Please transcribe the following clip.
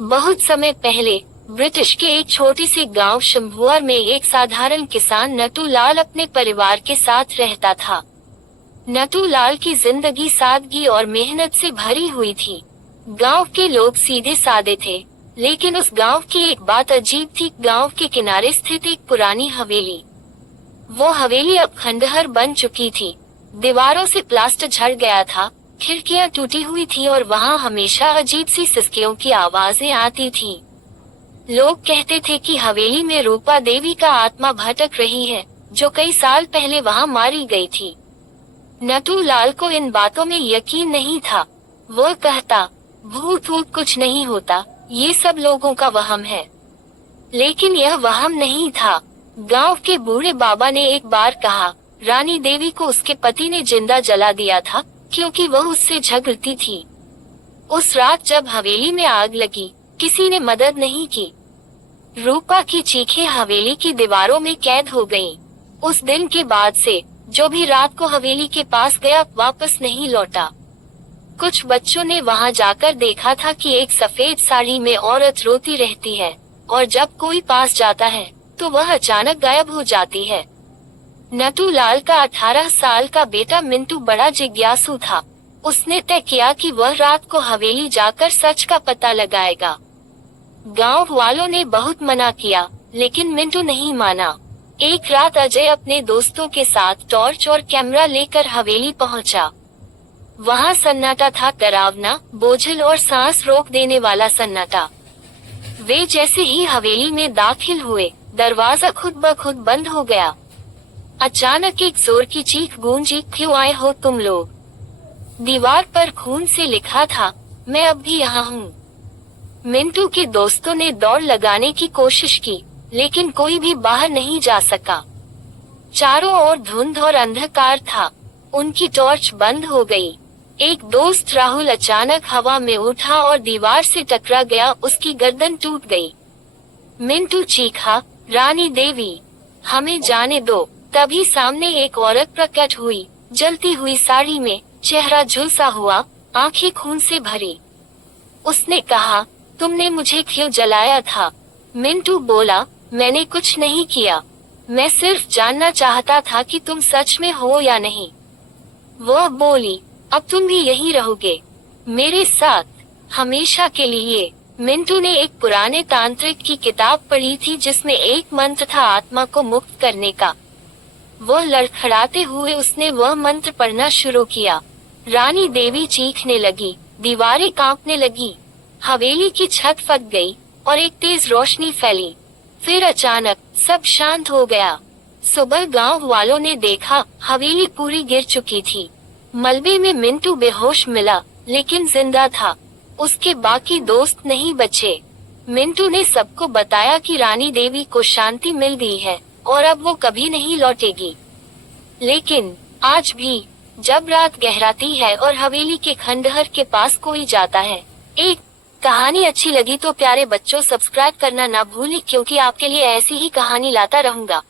बहुत समय पहले ब्रिटिश के एक छोटे से गांव शंभुआर में एक साधारण किसान नटू लाल अपने परिवार के साथ रहता था। नटू लाल की जिंदगी सादगी और मेहनत से भरी हुई थी। गांव के लोग सीधे सादे थे, लेकिन उस गांव की एक बात अजीब थी। गांव के किनारे स्थित एक पुरानी हवेली, वो हवेली अब खंडहर बन चुकी थी। दीवारों से प्लास्टर झड़ गया था, खिड़कियां टूटी हुई थी और वहां हमेशा अजीब सी सिसकियों की आवाजें आती थीं। लोग कहते थे कि हवेली में रूपा देवी का आत्मा भटक रही है, जो कई साल पहले वहां मारी गई थी। नटू लाल को इन बातों में यकीन नहीं था। वो कहता, भूत वूत कुछ नहीं होता, ये सब लोगों का वहम है। लेकिन यह वहम नहीं था। गांव के बूढ़े बाबा ने एक बार कहा, रानी देवी को उसके पति ने जिंदा जला दिया था, क्योंकि वह उससे झगड़ती थी। उस रात जब हवेली में आग लगी, किसी ने मदद नहीं की। रूपा की चीखें हवेली की दीवारों में कैद हो गईं। उस दिन के बाद से जो भी रात को हवेली के पास गया वापस नहीं लौटा। कुछ बच्चों ने वहां जाकर देखा था कि एक सफेद साड़ी में औरत रोती रहती है, और जब कोई पास जाता है तो वह अचानक गायब हो जाती है। नटू लाल का 18 साल का बेटा मिंटू बड़ा जिज्ञासु था। उसने तय किया कि वह रात को हवेली जाकर सच का पता लगाएगा। गांव वालों ने बहुत मना किया, लेकिन मिंटू नहीं माना। एक रात अजय अपने दोस्तों के साथ टॉर्च और कैमरा लेकर हवेली पहुंचा। वहां सन्नाटा था, डरावना, बोझिल और सांस रोक देने वाला सन्नाटा। वे जैसे ही हवेली में दाखिल हुए, दरवाजा खुद ब खुद बंद हो गया। अचानक एक जोर की चीख गूंजी, क्यों आए हो तुम लोग? दीवार पर खून से लिखा था, मैं अब भी यहाँ हूँ। मिंटू के दोस्तों ने दौड़ लगाने की कोशिश की, लेकिन कोई भी बाहर नहीं जा सका। चारों ओर धुंध और अंधकार था। उनकी टॉर्च बंद हो गई। एक दोस्त राहुल अचानक हवा में उठा और दीवार से टकरा गया। उसकी गर्दन टूट गई। मिंटू चीखा, रानी देवी, हमें जाने दो। तभी सामने एक औरत प्रकट हुई, जलती हुई साड़ी में, चेहरा झुलसा हुआ, आंखें खून से भरी। उसने कहा, तुमने मुझे क्यों जलाया था? मिंटू बोला, मैंने कुछ नहीं किया, मैं सिर्फ जानना चाहता था कि तुम सच में हो या नहीं। वह बोली, अब तुम भी यहीं रहोगे, मेरे साथ, हमेशा के लिए। मिंटू ने एक पुराने तांत्रिक की किताब पढ़ी थी जिसमें एक मंत्र था आत्मा को मुक्त करने का। वह लड़खड़ाते हुए उसने वह मंत्र पढ़ना शुरू किया। रानी देवी चीखने लगी, दीवारें कांपने लगी, हवेली की छत फट गई और एक तेज रोशनी फैली। फिर अचानक सब शांत हो गया। सुबह गांव वालों ने देखा, हवेली पूरी गिर चुकी थी। मलबे में मिंटू बेहोश मिला, लेकिन जिंदा था। उसके बाकी दोस्त नहीं बचे। मिंटू ने सबको बताया कि रानी देवी को शांति मिल गई है और अब वो कभी नहीं लौटेगी। लेकिन आज भी जब रात गहराती है और हवेली के खंडहर के पास कोई जाता है, एक कहानी अच्छी लगी तो प्यारे बच्चों सब्सक्राइब करना ना भूलें, क्योंकि आपके लिए ऐसी ही कहानी लाता रहूंगा।